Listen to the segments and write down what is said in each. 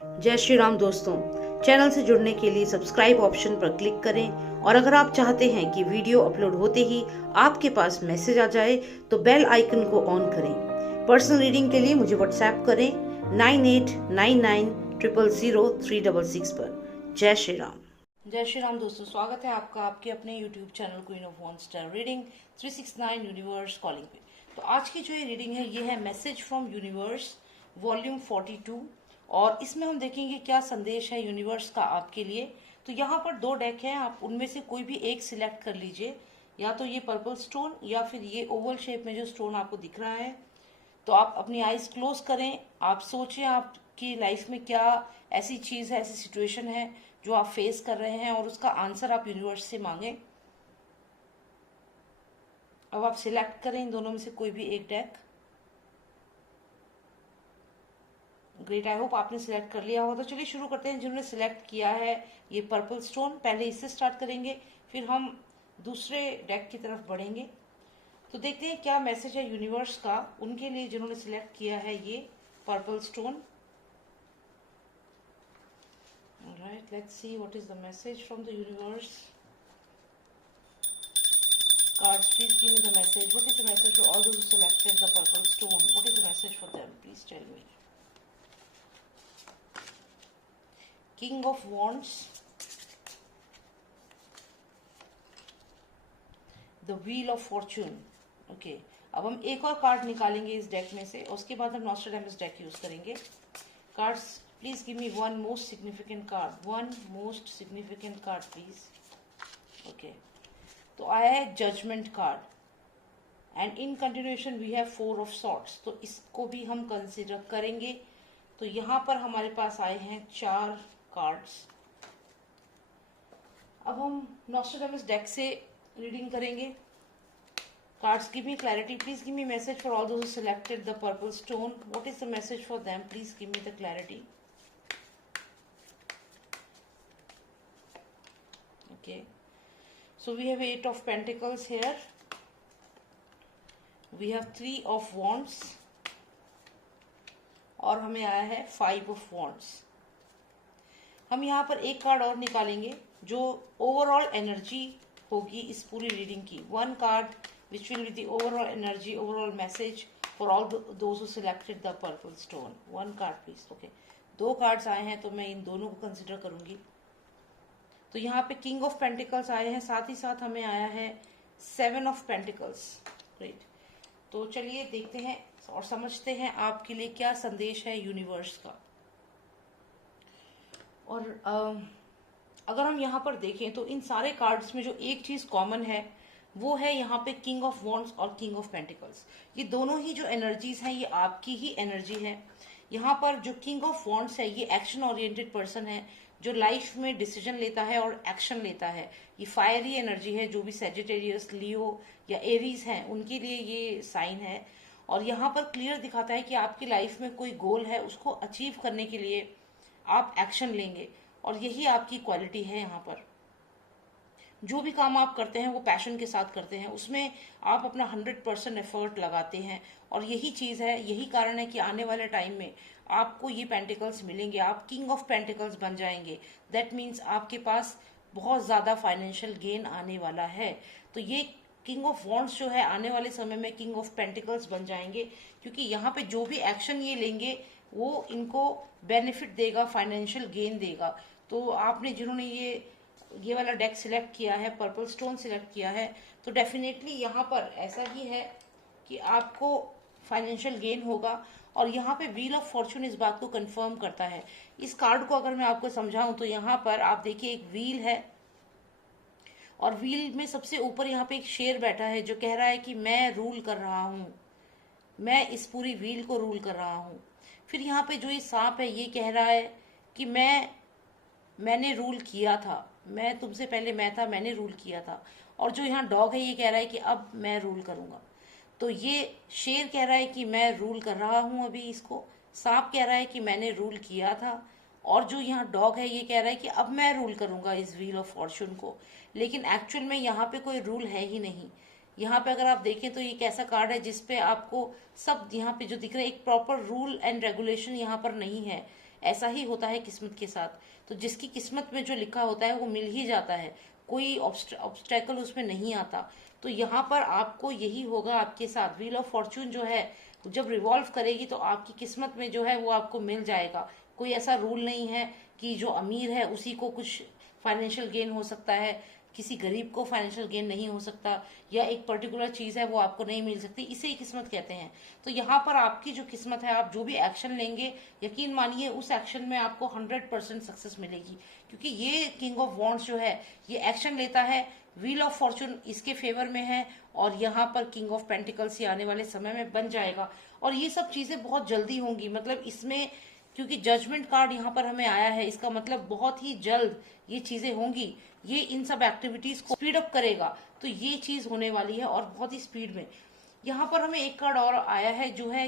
जय श्री राम दोस्तों। चैनल से जुड़ने के लिए सब्सक्राइब ऑप्शन पर क्लिक करें और अगर आप चाहते हैं कि वीडियो अपलोड होते ही आपके पास मैसेज आ जाए तो बेल आइकन को ऑन करें। पर्सनल रीडिंग के लिए मुझे व्हाट्सएप करें 9899000366 पर। जय श्री राम। जय श्री राम दोस्तों, स्वागत है आपका आपके अपने YouTube channel queen of one star reading 369 universe calling पे। तो आज की जो ये रीडिंग है ये है मैसेज फ्रॉम यूनिवर्स वॉल्यूम 42 और इसमें हम देखेंगे क्या संदेश है यूनिवर्स का आपके लिए। तो यहाँ पर दो डेक हैं, आप उनमें से कोई भी एक सिलेक्ट कर लीजिए, या तो ये पर्पल स्टोन या फिर ये ओवल शेप में जो स्टोन आपको दिख रहा है। तो आप अपनी आईज क्लोज करें, आप सोचें आपकी लाइफ में क्या ऐसी चीज है, ऐसी सिचुएशन है जो आप फेस कर रहे हैं और उसका आंसर आप यूनिवर्स से मांगे। अब आप सिलेक्ट करें इन दोनों में से कोई भी एक डेक। ग्रेट, आई होप आपने सिलेक्ट कर लिया होगा। तो चलिए शुरू करते हैं। जिन्होंने सिलेक्ट किया है ये पर्पल स्टोन, पहले इससे स्टार्ट करेंगे, फिर हम दूसरे डेक की तरफ बढ़ेंगे। तो देखते हैं क्या मैसेज है यूनिवर्स का उनके लिए जिन्होंने सिलेक्ट किया है ये purple stone. Alright, let's see what is the message from the universe. Cards, please give me the message. What is the message for all those who selected the purple stone? What is the message for them? Please tell me. King of Wands, the Wheel of Fortune. Okay, अब हम एक और card निकालेंगे इस deck में से, उसके बाद हम नॉस्ट्रेडेमस डेक यूज करेंगे। Cards, please give me one most significant card, one most significant card please. Okay, तो आया है judgment card and in continuation we have four of swords, तो इसको भी हम कंसिडर करेंगे। तो यहाँ पर हमारे पास आए हैं चार कार्ड्स। अब हम नॉस्ट्रेडेमस डेक से रीडिंग करेंगे। Cards, give me clarity. Please give me message for all those who selected the purple stone. What is the message for them? Please give me the clarity. Okay. So we have 8 of Pentacles here. We have 3 of Wands. और हमें आया है 5 of Wands. हम यहाँ पर एक card और निकालेंगे जो ओवरऑल एनर्जी होगी इस पूरी रीडिंग की। One card which will be the overall energy, overall message for all those who selected the purple stone. One card please. Okay, दो कार्ड्स आए हैं तो मैं इन दोनों को कंसिडर करूंगी। तो यहाँ पे किंग ऑफ पेंटिकल्स आए हैं, साथ ही साथ हमें आया है 7 ऑफ पेंटिकल्स। ग्रेट, तो चलिए देखते हैं और समझते हैं आपके लिए क्या संदेश है यूनिवर्स का। और अगर हम यहाँ पर देखें तो इन सारे कार्ड्स में जो एक चीज कॉमन है वो है यहाँ पे किंग ऑफ वॉन्ड्स और किंग ऑफ पेंटिकल्स। ये दोनों ही जो एनर्जीज हैं ये आपकी ही एनर्जी है। यहाँ पर जो किंग ऑफ वॉन्ड्स है ये एक्शन ओरिएंटेड पर्सन है जो लाइफ में डिसीजन लेता है और एक्शन लेता है। ये फायरी एनर्जी है, जो भी सेजिटेरियस, लियो या एरीज हैं उनके लिए ये साइन है। और यहाँ पर क्लियर दिखाता है कि आपकी लाइफ में कोई गोल है, उसको अचीव करने के लिए आप एक्शन लेंगे और यही आपकी क्वालिटी है। यहाँ पर जो भी काम आप करते हैं वो पैशन के साथ करते हैं, उसमें आप अपना 100% एफर्ट लगाते हैं और यही चीज है, यही कारण है कि आने वाले टाइम में आपको ये पेंटिकल्स मिलेंगे, आप किंग ऑफ पेंटिकल्स बन जाएंगे। दैट मीन्स आपके पास बहुत ज्यादा फाइनेंशियल गेन आने वाला है। तो ये किंग ऑफ वॉन्ड्स जो है आने वाले समय में किंग ऑफ पेंटिकल्स बन जाएंगे, क्योंकि यहाँ पे जो भी एक्शन ये लेंगे वो इनको बेनिफिट देगा, फाइनेंशियल गेन देगा। तो आपने जिन्होंने ये वाला डेक सिलेक्ट किया है, पर्पल स्टोन सिलेक्ट किया है, तो डेफिनेटली यहाँ पर ऐसा ही है कि आपको फाइनेंशियल गेन होगा। और यहाँ पे व्हील ऑफ फॉर्चून इस बात को कंफर्म करता है। इस कार्ड को अगर मैं आपको समझाऊं तो यहाँ पर आप देखिए एक व्हील है और व्हील में सबसे ऊपर यहाँ पे एक शेर बैठा है जो कह रहा है कि मैं रूल कर रहा हूं, मैं इस पूरी व्हील को रूल कर रहा हूं। फिर यहाँ पे जो ये सांप है ये कह रहा है कि मैंने रूल किया था, मैं तुमसे पहले मैं था, मैंने रूल किया था। और जो यहाँ डॉग है ये कह रहा है कि अब मैं रूल करूंगा। तो ये शेर कह रहा है कि मैं रूल कर रहा हूं अभी इसको, सांप कह रहा है कि मैंने रूल किया था, और जो यहाँ डॉग है ये कह रहा है कि अब मैं रूल करूंगा इस व्हील ऑफ फॉर्चून को। लेकिन एक्चुअल में यहाँ पे कोई रूल है ही नहीं। यहाँ पे अगर आप देखें तो ये एक ऐसा कार्ड है जिसपे आपको सब यहाँ पे जो दिख रहा है, एक प्रॉपर रूल एंड रेगुलेशन यहाँ पर नहीं है। ऐसा ही होता है किस्मत के साथ। तो जिसकी किस्मत में जो लिखा होता है वो मिल ही जाता है, कोई ऑब्स्टेकल उसमें नहीं आता। तो यहाँ पर आपको यही होगा आपके साथ, व्हील ऑफ फॉर्च्यून जो है जब रिवॉल्व करेगी तो आपकी किस्मत में जो है वो आपको मिल जाएगा। कोई ऐसा रूल नहीं है कि जो अमीर है उसी को कुछ फाइनेंशियल गेन हो सकता है, किसी गरीब को फाइनेंशियल गेन नहीं हो सकता, या एक पर्टिकुलर चीज है वो आपको नहीं मिल सकती, इसे ही किस्मत कहते हैं। तो यहाँ पर आपकी जो किस्मत है, आप जो भी एक्शन लेंगे, यकीन मानिए उस एक्शन में आपको 100% सक्सेस मिलेगी। क्योंकि ये किंग ऑफ वॉन्ड्स जो है ये एक्शन लेता है, व्हील ऑफ फॉर्चून इसके फेवर में है, और यहाँ पर किंग ऑफ पेंटिकल्स ये आने वाले समय में बन जाएगा। और ये सब चीजें बहुत जल्दी होंगी, मतलब इसमें क्योंकि जजमेंट कार्ड यहाँ पर हमें आया है, इसका मतलब बहुत ही जल्द ये चीजें होंगी। ये इन सब एक्टिविटीज को स्पीड अप करेगा, तो ये चीज होने वाली है और बहुत ही स्पीड में। यहाँ पर हमें एक कार्ड और आया है जो है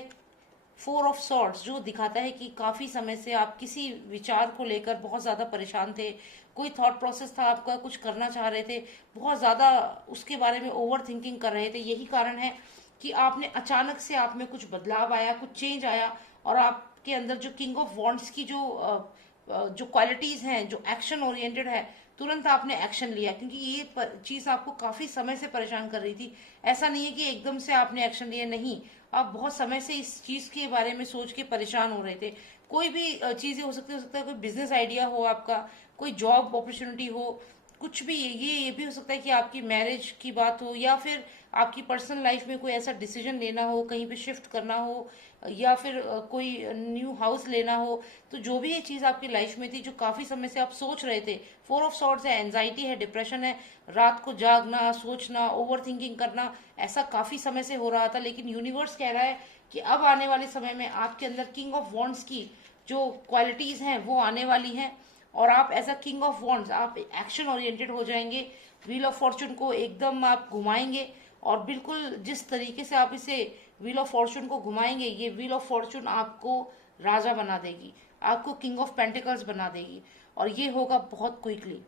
4 ऑफ सॉर्ड्स, जो दिखाता है कि काफी समय से आप किसी विचार को लेकर बहुत ज्यादा परेशान थे, कोई थॉट प्रोसेस था आपका, कुछ करना चाह रहे थे, बहुत ज्यादा उसके बारे में ओवर थिंकिंग कर रहे थे। यही कारण है कि आपने अचानक से आप में कुछ बदलाव आया, कुछ चेंज आया, और आपके अंदर जो किंग ऑफ वॉन्ड्स की जो क्वालिटीज हैं, जो एक्शन ओरिएंटेड है, तुरंत आपने एक्शन लिया। क्योंकि ये चीज आपको काफी समय से परेशान कर रही थी। ऐसा नहीं है कि एकदम से आपने एक्शन लिया, नहीं, आप बहुत समय से इस चीज के बारे में सोच के परेशान हो रहे थे। कोई भी चीजें हो सकता है कोई बिजनेस आइडिया हो आपका, कोई जॉब अपॉर्चुनिटी हो, कुछ भी। ये भी हो सकता है कि आपकी मैरिज की बात हो, या फिर आपकी पर्सनल लाइफ में कोई ऐसा डिसीजन लेना हो, कहीं पे शिफ्ट करना हो, या फिर कोई न्यू हाउस लेना हो। तो जो भी ये चीज आपकी लाइफ में थी जो काफी समय से आप सोच रहे थे, 4 ऑफ सॉर्ड्स है, एंजाइटी है, डिप्रेशन है, रात को जागना, सोचना, ओवर थिंकिंग करना, ऐसा काफी समय से हो रहा था। लेकिन यूनिवर्स कह रहा है कि अब आने वाले समय में आपके अंदर किंग ऑफ वॉन्ड्स की जो क्वालिटीज हैं वो आने वाली हैं, और आप as a king of wands आप एक्शन ओरिएंटेड हो जाएंगे। व्हील ऑफ फॉर्चून को एकदम आप घुमाएंगे, और बिल्कुल जिस तरीके से आप इसे व्हील ऑफ फॉर्चून को घुमाएंगे, ये व्हील ऑफ फॉर्चून आपको राजा बना देगी, आपको किंग ऑफ पेंटिकल्स बना देगी, और ये होगा बहुत क्विकली।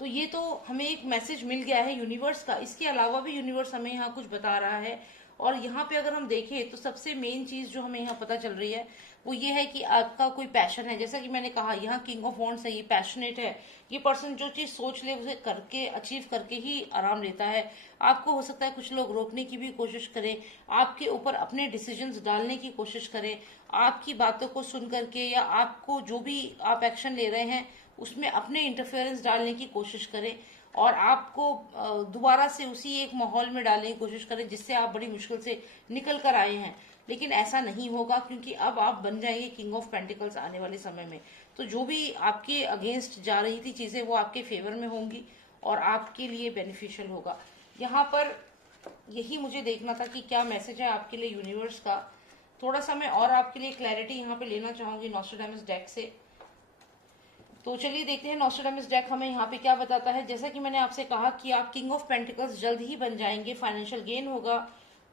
तो ये तो हमें एक मैसेज मिल गया है यूनिवर्स का। इसके अलावा भी यूनिवर्स हमें यहाँ कुछ बता रहा है। और यहाँ पे अगर हम देखें तो सबसे मेन चीज जो हमें यहाँ पता चल रही है वो ये है कि आपका कोई पैशन है। जैसा कि मैंने कहा, यहाँ किंग ऑफ वॉन्ड्स है, ये पैशनेट है। ये पर्सन जो चीज सोच ले उसे करके अचीव करके ही आराम लेता है। आपको हो सकता है कुछ लोग रोकने की भी कोशिश करें, आपके ऊपर अपने डिसीजंस डालने की कोशिश करें, आपकी बातों को सुन करके, या आपको जो भी आप एक्शन ले रहे हैं उसमें अपने इंटरफेरेंस डालने की कोशिश करें, और आपको दोबारा से उसी एक माहौल में डालने की कोशिश करें जिससे आप बड़ी मुश्किल से निकल कर आए हैं। लेकिन ऐसा नहीं होगा, क्योंकि अब आप बन जाएंगे किंग ऑफ पेंटिकल्स आने वाले समय में। तो जो भी आपके अगेंस्ट जा रही थी चीजें वो आपके फेवर में होंगी और आपके लिए बेनिफिशियल होगा। यहाँ पर यही मुझे देखना था कि क्या मैसेज है आपके लिए यूनिवर्स का। थोड़ा सा मैं और आपके लिए क्लैरिटी यहाँ पे लेना चाहूंगी नॉस्ट्रेडामस डेक से। तो चलिए देखते हैं नॉस्ट्रेडामस डेक हमें यहाँ पे क्या बताता है। जैसा कि मैंने आपसे कहा कि आप किंग ऑफ पेंटिकल्स जल्द ही बन जाएंगे, फाइनेंशियल गेन होगा,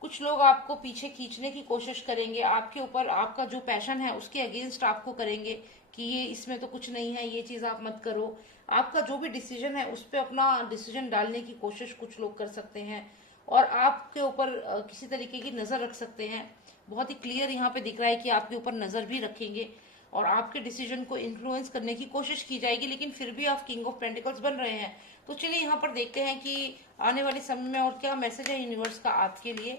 कुछ लोग आपको पीछे खींचने की कोशिश करेंगे, आपके ऊपर आपका जो पैशन है उसके अगेंस्ट आपको करेंगे कि ये इसमें तो कुछ नहीं है, ये चीज आप मत करो। आपका जो भी डिसीजन है उस पर अपना डिसीजन डालने की कोशिश कुछ लोग कर सकते हैं, और आपके ऊपर किसी तरीके की नजर रख सकते हैं। बहुत ही क्लियर यहाँ पे दिख रहा है कि आपके ऊपर नजर भी रखेंगे और आपके डिसीजन को इन्फ्लुएंस करने की कोशिश की जाएगी, लेकिन फिर भी आप किंग ऑफ पेंटिकल्स बन रहे हैं। तो चलिए यहाँ पर देखते हैं कि आने वाले समय में और क्या मैसेज है यूनिवर्स का आपके लिए।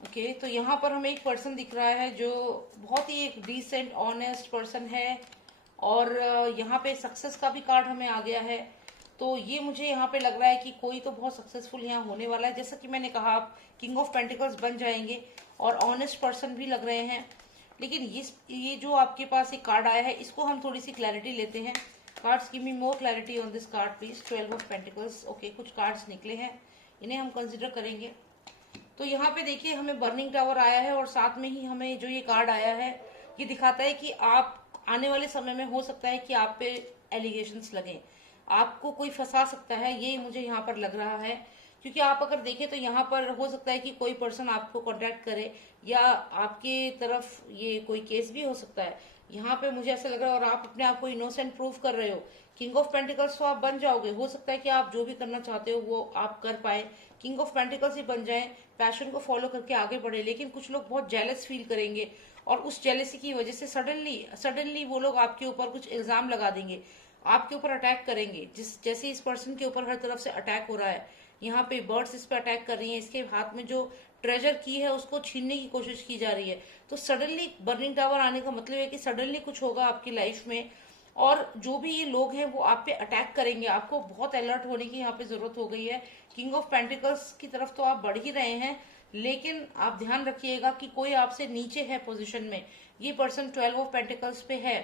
ओके, तो यहाँ पर हमें एक पर्सन दिख रहा है जो बहुत ही एक डिसेंट ऑनेस्ट पर्सन है, और यहाँ पे सक्सेस का भी कार्ड हमें आ गया है। तो ये मुझे यहाँ पे लग रहा है कि कोई तो बहुत सक्सेसफुल यहाँ होने वाला है। जैसा कि मैंने कहा, आप किंग ऑफ पेंटिकल्स बन जाएंगे और ऑनेस्ट पर्सन भी लग रहे हैं। लेकिन ये जो आपके पास एक कार्ड आया है इसको हम थोड़ी सी क्लैरिटी लेते हैं। Cards give me more clarity on this card please. 12 of pentacles. Okay, कुछ कार्ड्स निकले हैं, इन्हें हम कंसिडर करेंगे। तो यहाँ पे देखिए हमें बर्निंग टावर आया है, और साथ में ही हमें जो ये कार्ड आया है ये दिखाता है कि आप आने वाले समय में हो सकता है कि आप पे एलिगेशंस लगे, आपको कोई फंसा सकता है, ये मुझे यहाँ पर लग रहा है। क्योंकि आप अगर देखें तो यहाँ पर हो सकता है कि कोई पर्सन आपको कांटेक्ट करे, या आपके तरफ ये कोई केस भी हो सकता है। यहाँ पे मुझे ऐसा लग रहा है, और आप अपने आप को इनोसेंट प्रूव कर रहे हो। किंग ऑफ पेंटिकल्स तो आप बन जाओगे, हो सकता है कि आप जो भी करना चाहते हो वो आप कर पाए, किंग ऑफ पेंटिकल्स ही बन जाए, पैशन को फॉलो करके आगे बढ़े। लेकिन कुछ लोग बहुत जेलस फील करेंगे और उस जेलेसी की वजह से सडनली सडनली वो लोग आपके ऊपर कुछ इल्जाम लगा देंगे, आपके ऊपर अटैक करेंगे। जिस जैसे इस पर्सन के ऊपर हर तरफ से अटैक हो रहा है, यहाँ पे बर्ड्स इस पे अटैक कर रही हैं, इसके हाथ में जो ट्रेजर की है उसको छीनने की कोशिश की जा रही है। तो सडनली बर्निंग टावर आने का मतलब है कि सडनली कुछ होगा आपकी लाइफ में, और जो भी ये लोग हैं वो आप पे अटैक करेंगे। आपको बहुत अलर्ट होने की यहाँ पे जरूरत हो गई है। किंग ऑफ पेंटिकल्स की तरफ तो आप बढ़ ही रहे हैं, लेकिन आप ध्यान रखिएगा कि कोई आपसे नीचे है पोजीशन में। ये पर्सन 12 ऑफ पेंटिकल्स पे है,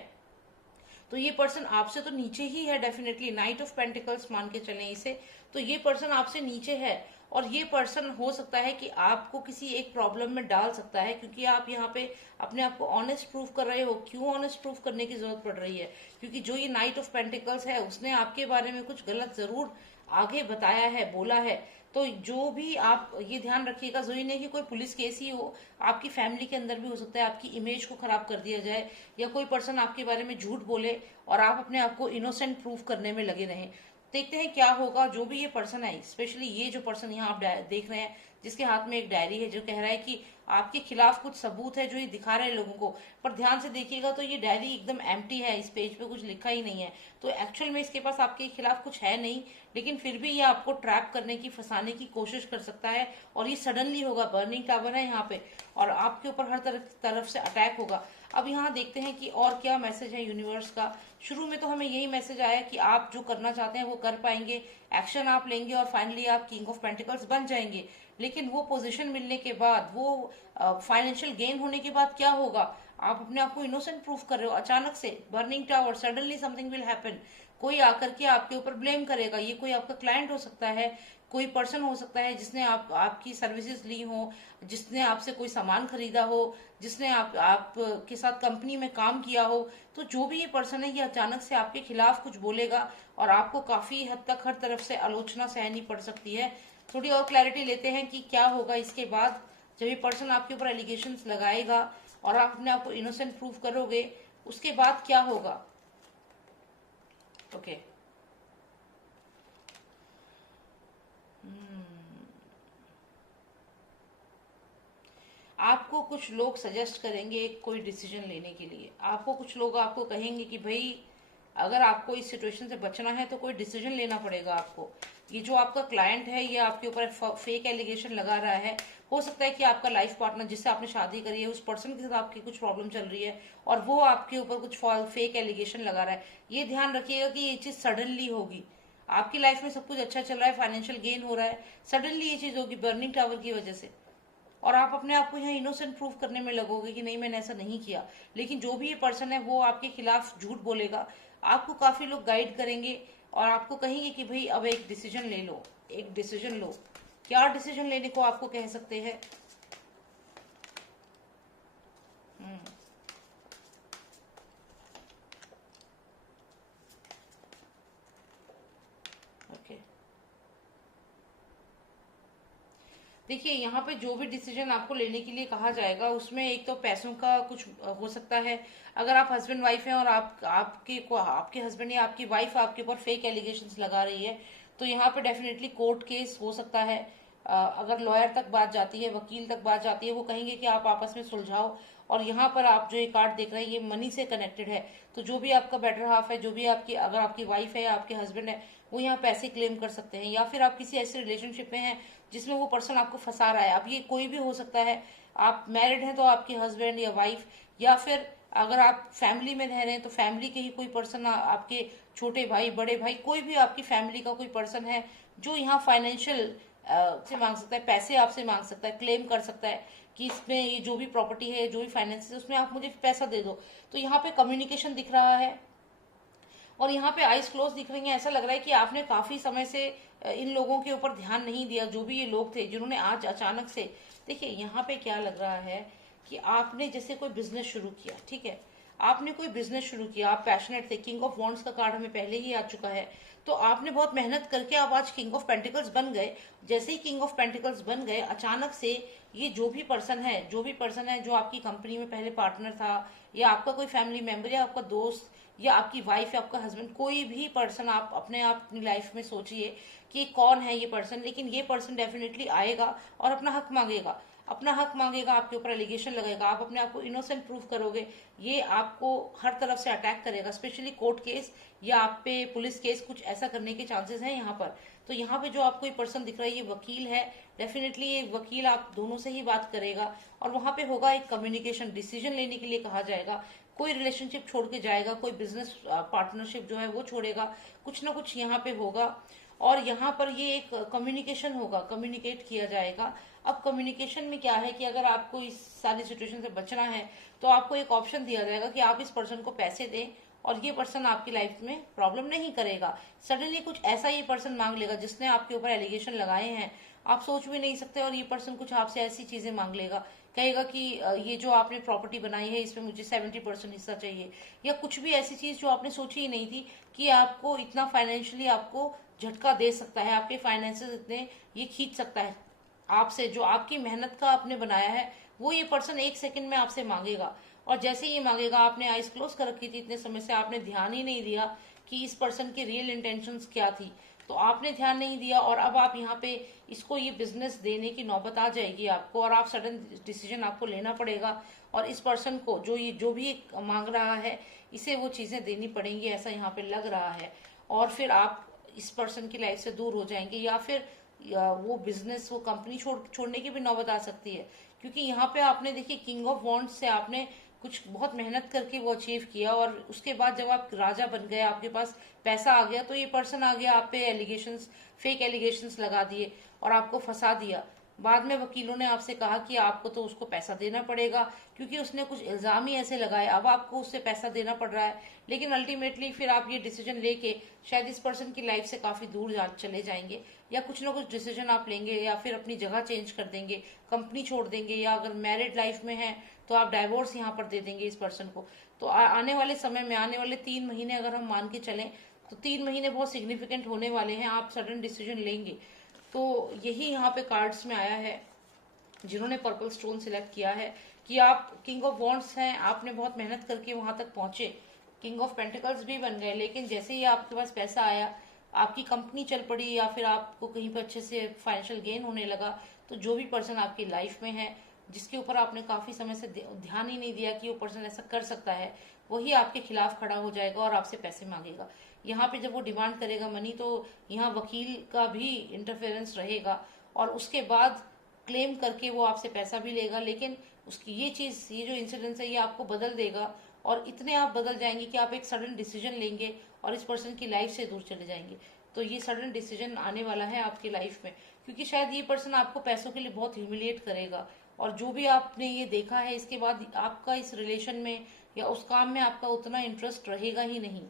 तो ये पर्सन आपसे तो नीचे ही है डेफिनेटली। नाइट ऑफ पेंटिकल्स मान के चलें इसे, तो ये पर्सन आपसे नीचे है। और ये पर्सन हो सकता है कि आपको किसी एक प्रॉब्लम में डाल सकता है, क्योंकि आप यहाँ पे अपने आप को ऑनेस्ट प्रूव कर रहे हो। क्यों ऑनेस्ट प्रूव करने की जरूरत पड़ रही है? क्योंकि जो ये नाइट ऑफ पेंटिकल्स है उसने आपके बारे में कुछ गलत जरूर आगे बताया है, बोला है। तो जो भी आप ये ध्यान रखिएगा, जरूरी नहीं कि कोई पुलिस केस ही हो, आपकी फैमिली के अंदर भी हो सकता है आपकी इमेज को खराब कर दिया जाए, या कोई पर्सन आपके बारे में झूठ बोले और आप अपने आप को इनोसेंट प्रूव करने में लगे रहें। देखते हैं क्या होगा। जो भी ये पर्सन है, स्पेशली ये जो पर्सन यहाँ आप देख रहे हैं जिसके हाथ में एक डायरी है, जो कह रहा है कि आपके खिलाफ कुछ सबूत है जो ये दिखा रहे हैं लोगों को, पर ध्यान से देखिएगा तो ये डायरी एकदम एम्प्टी है, इस पेज पे कुछ लिखा ही नहीं है। तो एक्चुअल में इसके पास आपके खिलाफ कुछ है नहीं, लेकिन फिर भी ये आपको ट्रैप करने की, फंसाने की कोशिश कर सकता है। और ये सडनली होगा, बर्निंग टावर है यहाँ पे, और आपके ऊपर हर तरफ से अटैक होगा। अब यहाँ देखते हैं कि और क्या मैसेज है यूनिवर्स का। शुरू में तो हमें यही मैसेज आया कि आप जो करना चाहते हैं वो कर पाएंगे, एक्शन आप लेंगे और फाइनली आप किंग ऑफ पेंटिकल्स बन जाएंगे। लेकिन वो पोजीशन मिलने के बाद, वो फाइनेंशियल गेन होने के बाद क्या होगा? आप अपने आप को इनोसेंट प्रूफ कर रहे हो, अचानक से burning tower, suddenly something will happen. कोई आकर के आपके ऊपर ब्लेम करेगा। ये कोई आपका क्लाइंट हो सकता है, कोई पर्सन हो सकता है जिसने आपकी सर्विसेज ली हो, जिसने आपसे कोई सामान खरीदा हो, जिसने आप के साथ कंपनी में काम किया हो। तो जो भी ये पर्सन है, ये अचानक से आपके खिलाफ कुछ बोलेगा और आपको काफी हद तक हर तरफ से आलोचना सहनी पड़ सकती है। थोड़ी और क्लैरिटी लेते हैं कि क्या होगा इसके बाद, जब ये पर्सन आपके ऊपर एलिगेशंस लगाएगा और आप अपने आप को इनोसेंट प्रूव करोगे, उसके बाद क्या होगा। ओके आपको कुछ लोग सजेस्ट करेंगे कोई डिसीजन लेने के लिए। आपको कुछ लोग आपको कहेंगे कि भाई अगर आपको इस सिचुएशन से बचना है तो कोई डिसीजन लेना पड़ेगा आपको। ये जो आपका क्लाइंट है, ये आपके ऊपर फेक एलिगेशन लगा रहा है। हो सकता है कि आपका लाइफ पार्टनर जिससे आपने शादी करी है, उस पर्सन के साथ आपकी कुछ प्रॉब्लम चल रही है और वो आपके ऊपर कुछ फेक एलिगेशन लगा रहा है। ये ध्यान रखिएगा कि ये चीज सडनली होगी। आपकी लाइफ में सब कुछ अच्छा चल रहा है, फाइनेंशियल गेन हो रहा है, सडनली ये चीज होगी बर्निंग टावर की वजह से, और आप अपने आप को यहाँ इनोसेंट प्रूफ करने में लगोगे कि नहीं मैंने ऐसा नहीं किया। लेकिन जो भी ये पर्सन है वो आपके खिलाफ झूठ बोलेगा। आपको काफी लोग गाइड करेंगे और आपको कहेंगे कि भाई अब एक डिसीजन ले लो, एक डिसीजन लो। क्या डिसीजन लेने को आपको कह सकते हैं? ओके देखिए, यहाँ पे जो भी डिसीजन आपको लेने के लिए कहा जाएगा उसमें एक तो पैसों का कुछ हो सकता है। अगर आप हस्बैंड वाइफ हैं और आपके हस्बैंड या आपकी वाइफ आपके ऊपर फेक एलिगेशंस लगा रही है, तो यहाँ पे डेफिनेटली कोर्ट केस हो सकता है। अगर लॉयर तक बात जाती है, वकील तक बात जाती है, वो कहेंगे कि आप आपस में सुलझाओ। और यहाँ पर आप जो ये कार्ड देख रहे हैं ये मनी से कनेक्टेड है। तो जो भी आपका बेटर हाफ है, जो भी आपकी, अगर आपकी वाइफ है या आपके हस्बैंड है, वो यहाँ पैसे क्लेम कर सकते हैं। या फिर आप किसी ऐसे रिलेशनशिप में हैं जिसमें वो पर्सन आपको फंसा रहा है। अब ये कोई भी हो सकता है। आप मैरिड हैं तो आपके हस्बैंड या वाइफ, या फिर अगर आप फैमिली में रह रहे हैं तो फैमिली के ही कोई पर्सन, आपके छोटे भाई, बड़े भाई, कोई भी आपकी फैमिली का कोई पर्सन है जो यहाँ फाइनेंशियल से मांग सकता है, पैसे आपसे मांग सकता है, क्लेम कर सकता है कि इसमें ये जो भी प्रॉपर्टी है, जो भी फाइनेंस है, उसमें आप मुझे पैसा दे दो। तो यहाँ पे कम्युनिकेशन दिख रहा है और यहाँ पे आइज क्लोज दिख रही है। ऐसा लग रहा है कि आपने काफी समय से इन लोगों के ऊपर ध्यान नहीं दिया, जो भी ये लोग थे जिन्होंने आज अचानक से, देखिए यहाँ पे क्या लग रहा है कि आपने जैसे कोई बिजनेस शुरू किया, ठीक है, आपने कोई बिजनेस शुरू किया, आप पैशनेट थे। किंग ऑफ वॉन्ड्स का कार्ड हमें पहले ही आ चुका है। तो आपने बहुत मेहनत करके आप आज किंग ऑफ पेंटिकल्स बन गए। जैसे ही किंग ऑफ पेंटिकल्स बन गए, अचानक से ये जो भी पर्सन है जो आपकी कंपनी में पहले पार्टनर था, या आपका कोई फैमिली मेंबर, या आपका दोस्त, या आपकी वाइफ, या आपका हस्बैंड, कोई भी पर्सन आप अपनी लाइफ में सोचिए कि कौन है ये पर्सन। लेकिन ये पर्सन डेफिनेटली आएगा और अपना हक मांगेगा। अपना हक मांगेगा, आपके ऊपर एलिगेशन लगाएगा, आप अपने आप को इनोसेंट प्रूव करोगे, ये आपको हर तरफ से अटैक करेगा, स्पेशली कोर्ट केस या आप पे पुलिस केस कुछ ऐसा करने के चांसेस हैं यहाँ पर। तो यहाँ पे जो आपको ये पर्सन दिख रहा है ये वकील है, डेफिनेटली ये वकील आप दोनों से ही बात करेगा और वहां पे होगा एक कम्युनिकेशन, डिसीजन लेने के लिए कहा जाएगा, कोई रिलेशनशिप छोड़ के जाएगा, कोई बिजनेस पार्टनरशिप जो है वो छोड़ेगा, कुछ ना कुछ यहाँ पे होगा। और यहाँ पर ये एक कम्युनिकेशन होगा, कम्युनिकेट किया जाएगा। अब कम्युनिकेशन में क्या है कि अगर आपको इस सारी सिचुएशन से बचना है तो आपको एक ऑप्शन दिया जाएगा कि आप इस पर्सन को पैसे दें और ये पर्सन आपकी लाइफ में प्रॉब्लम नहीं करेगा। सडनली कुछ ऐसा ये पर्सन मांग लेगा जिसने आपके ऊपर एलिगेशन लगाए हैं, आप सोच भी नहीं सकते, और ये पर्सन कुछ आपसे ऐसी चीजें मांग लेगा, कहेगा कि ये जो आपने प्रॉपर्टी बनाई है इसमें मुझे 70% हिस्सा चाहिए, या कुछ भी ऐसी चीज जो आपने सोची ही नहीं थी कि आपको इतना फाइनेंशियली आपको झटका दे सकता है, आपके फाइनेंसेस इतने ये खींच सकता है आपसे, जो आपकी मेहनत का आपने बनाया है वो ये पर्सन एक सेकंड में आपसे मांगेगा। और जैसे ये मांगेगा, आपने आइज क्लोज कर रखी थी इतने समय से, आपने ध्यान ही नहीं दिया कि इस पर्सन की रियल इंटेंशंस क्या थी, तो आपने ध्यान नहीं दिया और अब आप यहाँ पे इसको ये बिजनेस देने की नौबत आ जाएगी आपको, और आप सडन डिसीजन आपको लेना पड़ेगा और इस पर्सन को जो भी मांग रहा है इसे वो चीजें देनी पड़ेंगी, ऐसा यहाँ पे लग रहा है। और फिर आप इस पर्सन की लाइफ से दूर हो जाएंगे, या वो बिजनेस, वो कंपनी छोड़ने की भी नौबत आ सकती है, क्योंकि यहाँ पे आपने देखिए किंग ऑफ वॉन्ड्स से आपने कुछ बहुत मेहनत करके वो अचीव किया, और उसके बाद जब आप राजा बन गए, आपके पास पैसा आ गया, तो ये पर्सन आ गया आप पे एलिगेशंस, फेक एलिगेशंस लगा दिए और आपको फंसा दिया। बाद में वकीलों ने आपसे कहा कि आपको तो उसको पैसा देना पड़ेगा क्योंकि उसने कुछ इल्जाम ही ऐसे लगाए, अब आपको उससे पैसा देना पड़ रहा है। लेकिन अल्टीमेटली फिर आप ये डिसीजन लेके शायद इस पर्सन की लाइफ से काफी दूर चले जाएंगे, या कुछ ना कुछ डिसीजन आप लेंगे, या फिर अपनी जगह चेंज कर देंगे, कंपनी छोड़ देंगे, या अगर मैरिड लाइफ में है तो आप डाइवोर्स यहाँ पर दे देंगे इस पर्सन को। तो आने वाले समय में, आने वाले 3 महीने अगर हम मान के चलें तो 3 महीने बहुत सिग्निफिकेंट होने वाले हैं, आप सडन डिसीजन लेंगे। तो यही यहाँ पे कार्ड्स में आया है, जिन्होंने पर्पल स्टोन सिलेक्ट किया है कि आप किंग ऑफ वॉन्ड्स हैं, आपने बहुत मेहनत करके वहां तक पहुंचे, किंग ऑफ पेंटिकल्स भी बन गए, लेकिन जैसे ही आपके पास पैसा आया, आपकी कंपनी चल पड़ी, या फिर आपको कहीं पर अच्छे से फाइनेंशियल गेन होने लगा, तो जो भी पर्सन आपकी लाइफ में है जिसके ऊपर आपने काफी समय से ध्यान ही नहीं दिया कि वो पर्सन ऐसा कर सकता है, वही आपके खिलाफ खड़ा हो जाएगा और आपसे पैसे मांगेगा। यहाँ पे जब वो डिमांड करेगा मनी, तो यहाँ वकील का भी इंटरफेरेंस रहेगा, और उसके बाद क्लेम करके वो आपसे पैसा भी लेगा। लेकिन उसकी ये चीज, ये जो इंसिडेंस है, ये आपको बदल देगा, और इतने आप बदल जाएंगे कि आप एक सडन डिसीजन लेंगे और इस पर्सन की लाइफ से दूर चले जाएंगे। तो ये सडन डिसीजन आने वाला है आपकी लाइफ में, क्योंकि शायद ये पर्सन आपको पैसों के लिए बहुत ह्यूमिलिएट करेगा, और जो भी आपने ये देखा है इसके बाद आपका इस रिलेशन में या उस काम में आपका उतना इंटरेस्ट रहेगा ही नहीं।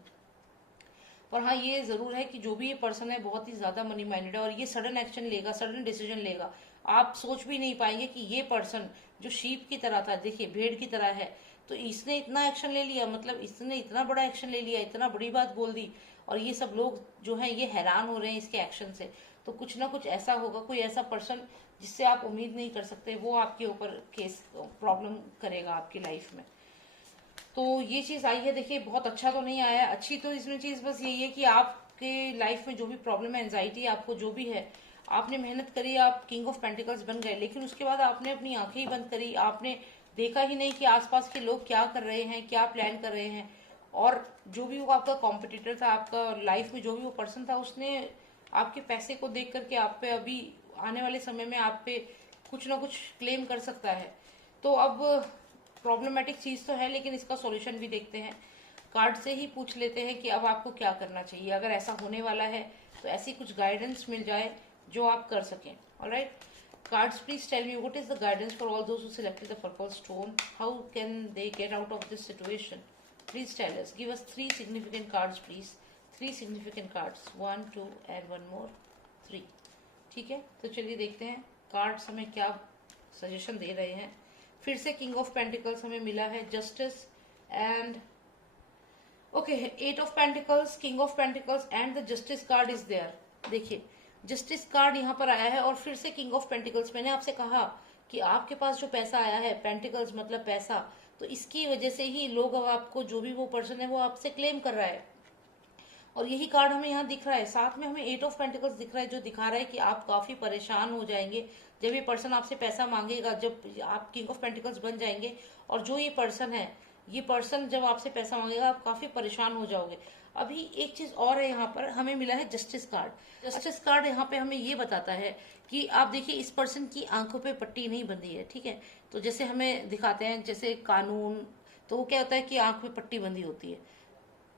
पर हाँ, ये जरूर है कि जो भी ये पर्सन है बहुत ही ज्यादा मनी माइंडेड है, और ये सडन एक्शन लेगा, सडन डिसीजन लेगा। आप सोच भी नहीं पाएंगे कि ये पर्सन जो शीप की तरह था, देखिए भेड़ की तरह है, तो इसने इतना एक्शन ले लिया, मतलब इसने इतना बड़ा एक्शन ले लिया, इतना बड़ी बात बोल दी, और ये सब लोग जो है ये हैरान हो रहे हैं इसके एक्शन से। तो कुछ ना कुछ ऐसा होगा, कोई ऐसा पर्सन जिससे आप उम्मीद नहीं कर सकते, वो आपके ऊपर केस प्रॉब्लम करेगा आपकी लाइफ में। तो ये चीज आई है, देखिए बहुत अच्छा तो नहीं आया। अच्छी तो इसमें चीज बस यही है कि आपके लाइफ में जो भी प्रॉब्लम है, एंजाइटी आपको जो भी है, आपने मेहनत करी, आप किंग ऑफ पेंटिकल्स बन गए, लेकिन उसके बाद आपने अपनी आंखें ही बंद करी, आपने देखा ही नहीं कि आसपास के लोग क्या कर रहे हैं, क्या प्लान कर रहे हैं। और जो भी वो आपका कॉम्पिटिटर था, आपका लाइफ में जो भी वो पर्सन था, उसने आपके पैसे को देख करके आप पे अभी आने वाले समय में आप पे कुछ ना कुछ क्लेम कर सकता है। तो अब प्रॉब्लमेटिक चीज तो है, लेकिन इसका सॉल्यूशन भी देखते हैं। कार्ड से ही पूछ लेते हैं कि अब आपको क्या करना चाहिए, अगर ऐसा होने वाला है तो ऐसी कुछ गाइडेंस मिल जाए जो आप कर सकें। Alright cards, please tell me what is the guidance for all those who selected the purple stone, how can they get out of this situation? Please tell us, give us 3 significant cards please, 3 significant cards, 1 2 and 1 more 3। ठीक है, तो चलिए देखते हैं cards हमें क्या suggestion दे रहे हैं। फिर से किंग ऑफ पेंटिकल्स हमें मिला है, justice and okay, 8 of pentacles, king of pentacles and the justice card is there. देखिए जस्टिस कार्ड यहाँ पर आया है, और फिर से किंग ऑफ पेंटिकल्स। मैंने आपसे कहा कि आपके पास जो पैसा आया है, पेंटिकल्स मतलब पैसा, तो इसकी वजह से ही लोग, अब आपको जो भी वो पर्सन है वो आपसे क्लेम कर रहा है, और यही कार्ड हमें यहाँ दिख रहा है, साथ में हमें 8 ऑफ पेंटिकल्स दिख रहा है, जो दिखा रहा है कि आप काफी परेशान हो जाएंगे जब ये पर्सन आपसे पैसा मांगेगा, जब आप किंग ऑफ पेंटिकल्स बन जाएंगे। और जो ये पर्सन है, ये पर्सन जब आपसे पैसा मांगेगा आप काफी परेशान हो जाओगे। अभी एक चीज और है, यहाँ पर हमें मिला है जस्टिस कार्ड। जस्टिस कार्ड यहाँ पे हमें ये बताता है कि आप देखिए इस पर्सन की आंखों पे पट्टी नहीं बंधी है, ठीक है। तो जैसे हमें दिखाते हैं जैसे कानून, तो वो क्या होता है कि आंख में पट्टी बंधी होती है।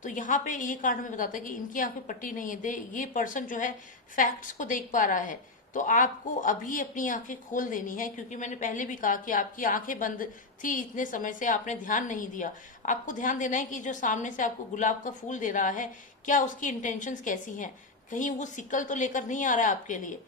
तो यहाँ पे ये कार्ड हमें बताता है कि इनकी आंख में पट्टी नहीं है, ये पर्सन जो है फैक्ट्स को देख पा रहा है। तो आपको अभी अपनी आंखें खोल देनी है, क्योंकि मैंने पहले भी कहा कि आपकी आंखें बंद थी इतने समय से, आपने ध्यान नहीं दिया। आपको ध्यान देना है कि जो सामने से आपको गुलाब का फूल दे रहा है, क्या उसकी इंटेंशंस कैसी हैं, कहीं वो सिकल तो लेकर नहीं आ रहा है आपके लिए,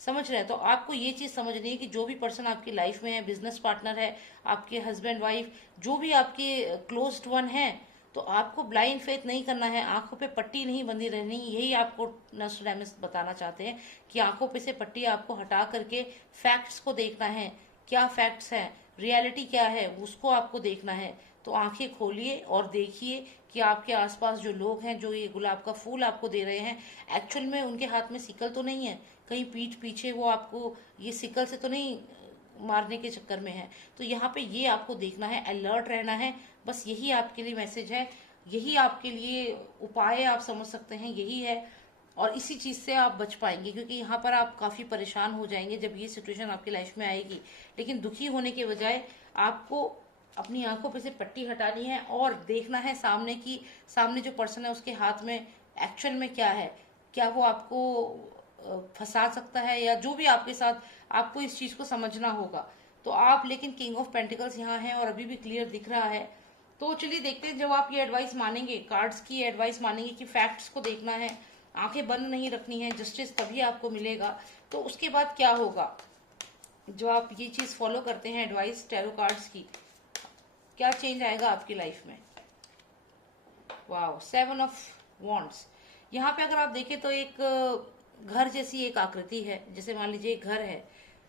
समझ रहे हैं। तो आपको ये चीज समझनी है कि जो भी पर्सन आपकी लाइफ में है, बिजनेस पार्टनर है, आपके हस्बैंड वाइफ, जो भी आपके क्लोज्ड वन है, तो आपको ब्लाइंड फेथ नहीं करना है, आंखों पे पट्टी नहीं बंधी रहनी। यही आपको नॉस्ट्रैडमस बताना चाहते हैं कि आंखों पे से पट्टी आपको हटा करके फैक्ट्स को देखना है, क्या फैक्ट्स हैं, रियलिटी क्या है, उसको आपको देखना है। तो आंखें खोलिए और देखिए कि आपके आसपास जो लोग हैं, जो ये गुलाब का फूल आपको दे रहे हैं, एक्चुअल में उनके हाथ में सिकल तो नहीं है, कहीं पीठ पीछे वो आपको ये सिकल से तो नहीं मारने के चक्कर में है। तो यहाँ पे ये आपको देखना है, अलर्ट रहना है। बस यही आपके लिए मैसेज है, यही आपके लिए उपाय आप समझ सकते हैं, यही है। और इसी चीज से आप बच पाएंगे, क्योंकि यहाँ पर आप काफी परेशान हो जाएंगे जब ये सिचुएशन आपकी लाइफ में आएगी। लेकिन दुखी होने के बजाय आपको अपनी आंखों पे से पट्टी हटानी है और देखना है सामने जो पर्सन है उसके हाथ में एक्चुअल में क्या है, क्या वो आपको फंसा सकता है, या जो भी आपके साथ, आपको इस चीज को समझना होगा। तो आप लेकिन किंग ऑफ पेंटिकल्स यहाँ है और अभी भी क्लियर दिख रहा है। तो चलिए देखते हैं, जब आप ये एडवाइस मानेंगे, कार्ड्स की एडवाइस मानेंगे कि फैक्ट्स को देखना है, आंखें बंद नहीं रखनी है, जस्टिस तभी आपको मिलेगा, तो उसके बाद क्या होगा। जो आप ये चीज फॉलो करते हैं एडवाइस टैरो कार्ड्स की, क्या चेंज आएगा आपकी लाइफ में। Wow, 7 of wands. यहाँ पे अगर आप देखें तो एक घर जैसी एक आकृति है, जैसे मान लीजिए एक घर है,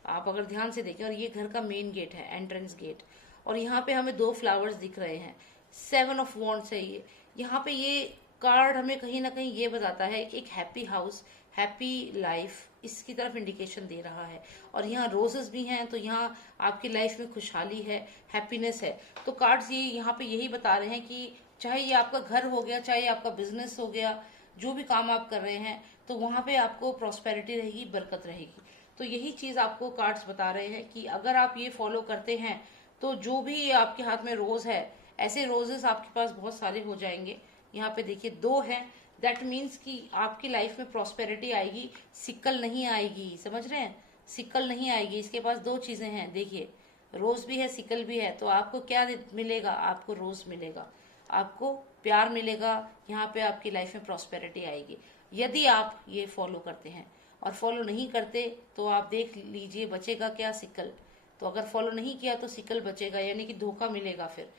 आप अगर ध्यान से देखें, और ये घर का मेन गेट है, एंट्रेंस गेट, और यहाँ पे हमें 2 फ्लावर्स दिख रहे हैं, 7 ऑफ वॉन्ड्स है ये। यहाँ पे ये कार्ड हमें कहीं ना कहीं ये बताता है एक हैप्पी हाउस, हैप्पी लाइफ, इसकी तरफ इंडिकेशन दे रहा है। और यहाँ रोजेस भी हैं, तो यहाँ आपकी लाइफ में खुशहाली है, हैप्पीनेस है। तो कार्ड्स ये यहाँ पे यही बता रहे हैं कि चाहे ये आपका घर हो गया, चाहे आपका बिजनेस हो गया, जो भी काम आप कर रहे हैं, तो वहां पे आपको प्रॉस्पेरिटी रहेगी, बरकत रहेगी। तो यही चीज आपको कार्ड्स बता रहे हैं कि अगर आप ये फॉलो करते हैं तो जो भी आपके हाथ में रोज है, ऐसे रोजेस आपके पास बहुत सारे हो जाएंगे। यहाँ पे देखिए 2 हैं, दैट मीन्स कि आपकी लाइफ में प्रॉस्पेरिटी आएगी, सिक्कल नहीं आएगी, समझ रहे हैं, सिक्कल नहीं आएगी। इसके पास 2 चीजें हैं, देखिए रोज भी है, सिक्कल भी है। तो आपको क्या मिलेगा, आपको रोज मिलेगा, आपको प्यार मिलेगा, यहाँ पे आपकी लाइफ में प्रॉस्पेरिटी आएगी, यदि आप ये फॉलो करते हैं। और फॉलो नहीं करते तो आप देख लीजिए बचेगा क्या, सिकल। तो अगर फॉलो नहीं किया तो सिकल बचेगा, यानी कि धोखा मिलेगा फिर।